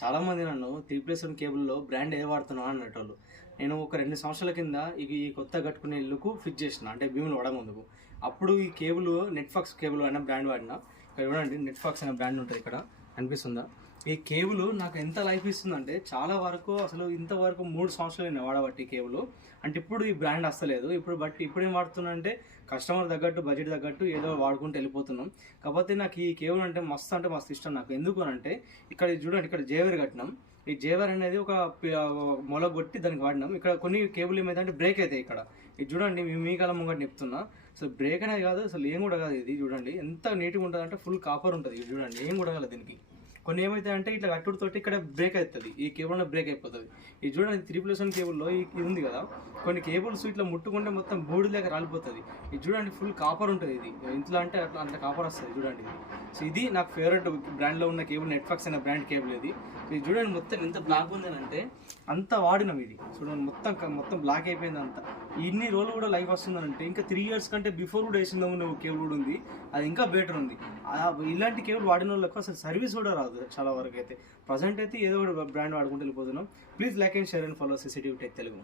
చాలామంది నన్ను 3+1 కేబుల్‌లో బ్రాండ్ ఏది వాడుతున్నావు అని అనేటోళ్ళు. నేను ఒక 2 సంవత్సరాల కింద ఈ కొత్తగా కట్టుకునే ఇల్లుకు ఫిట్ చేసిన. అంటే భీములు పడకముందుకు. అప్పుడు ఈ కేబుల్ నెట్‌ఫాక్స్ కేబుల్ అనే బ్రాండ్ వాడిన. ఇక్కడ చూడండి నెట్‌ఫాక్స్ అనే బ్రాండ్ ఉంటది ఇక్కడ. కనిపిస్తుందా? ఈ కేబుల్ నాకు ఎంత లైఫ్ ఇస్తుందంటే చాలా వరకు అసలు ఇంతవరకు 3 సంవత్సరాలు నేను వాడబట్టి ఈ కేబుల్. అంటే ఇప్పుడు ఈ బ్రాండ్ అస్సలేదు. ఇప్పుడేం వాడుతున్నా అంటే కస్టమర్ తగ్గట్టు బడ్జెట్ తగ్గట్టు ఏదో వాడుకుంటూ వెళ్ళిపోతున్నాం. కాకపోతే నాకు ఈ కేబుల్ అంటే మస్తు ఇష్టం నాకు. ఎందుకు అంటే ఇక్కడ చూడండి ఇక్కడ జేవేర్ కట్టినాం. ఈ జేవేర్ అనేది ఒక మొల కొట్టి దానికి వాడినాం. ఇక్కడ కొన్ని కేబుల్ ఏమైందంటే బ్రేక్ అవుతాయి ఇక్కడ. ఇది చూడండి మీ కాలం ముంగట చెప్తున్నా. అసలు బ్రేక్ అనేది కాదు, అసలు ఏం కూడా కాదు. ఇది చూడండి ఎంత నీట్గా ఉంటుంది అంటే ఫుల్ కాపర్ ఉంటుంది. ఇది చూడండి ఏం కూడా కాదు దీనికి. కొన్ని ఏమైతే అంటే ఇట్లా కట్టుడుతోటి ఇక్కడ బ్రేక్ అవుతుంది, ఈ కేబుల్లో బ్రేక్ అయిపోతుంది. ఇది చూడండి 3+1 కేబుల్లో ఇది ఉంది కదా, కొన్ని కేబుల్స్ ఇట్లా ముట్టుకుంటే మొత్తం బూడిలాగా రాలిపోతుంది. ఇది చూడండి ఫుల్ కాపర్ ఉంటుంది. ఇది ఇంట్లో అంటే అట్లా అంత కాపర్ వస్తుంది చూడండి ఇది. సో ఇది నాకు ఫేవరెట్ బ్రాండ్లో ఉన్న కేబుల్, నెట్‌ఫాక్స్ అనే బ్రాండ్ కేబుల్ ఇది. ఇది చూడండి మొత్తం ఎంత బ్లాక్ ఉందనంటే అంత వాడినాం ఇది. చూడండి మొత్తం బ్లాక్ అయిపోయింది అంతా. ఇన్ని రోజులు కూడా లైఫ్ వస్తుందనంటే ఇంకా 3 ఇయర్స్ కంటే బిఫోర్ కూడా వేసిందాము నువ్వు కేబుల్ కూడా ఉంది. అది ఇంకా బెటర్ ఉంది. ఇలాంటి కేబుల్ వాడిన వాళ్ళకు అసలు సర్వీస్ కూడా రాదు చాలా వరకు అయితే. ప్రజెంట్ అయితే ఏదో ఒక బ్రాండ్ వాడుకుంటూ వెళ్ళిపోతున్నాం. Please like and share and follow CCTV Tech Telugu.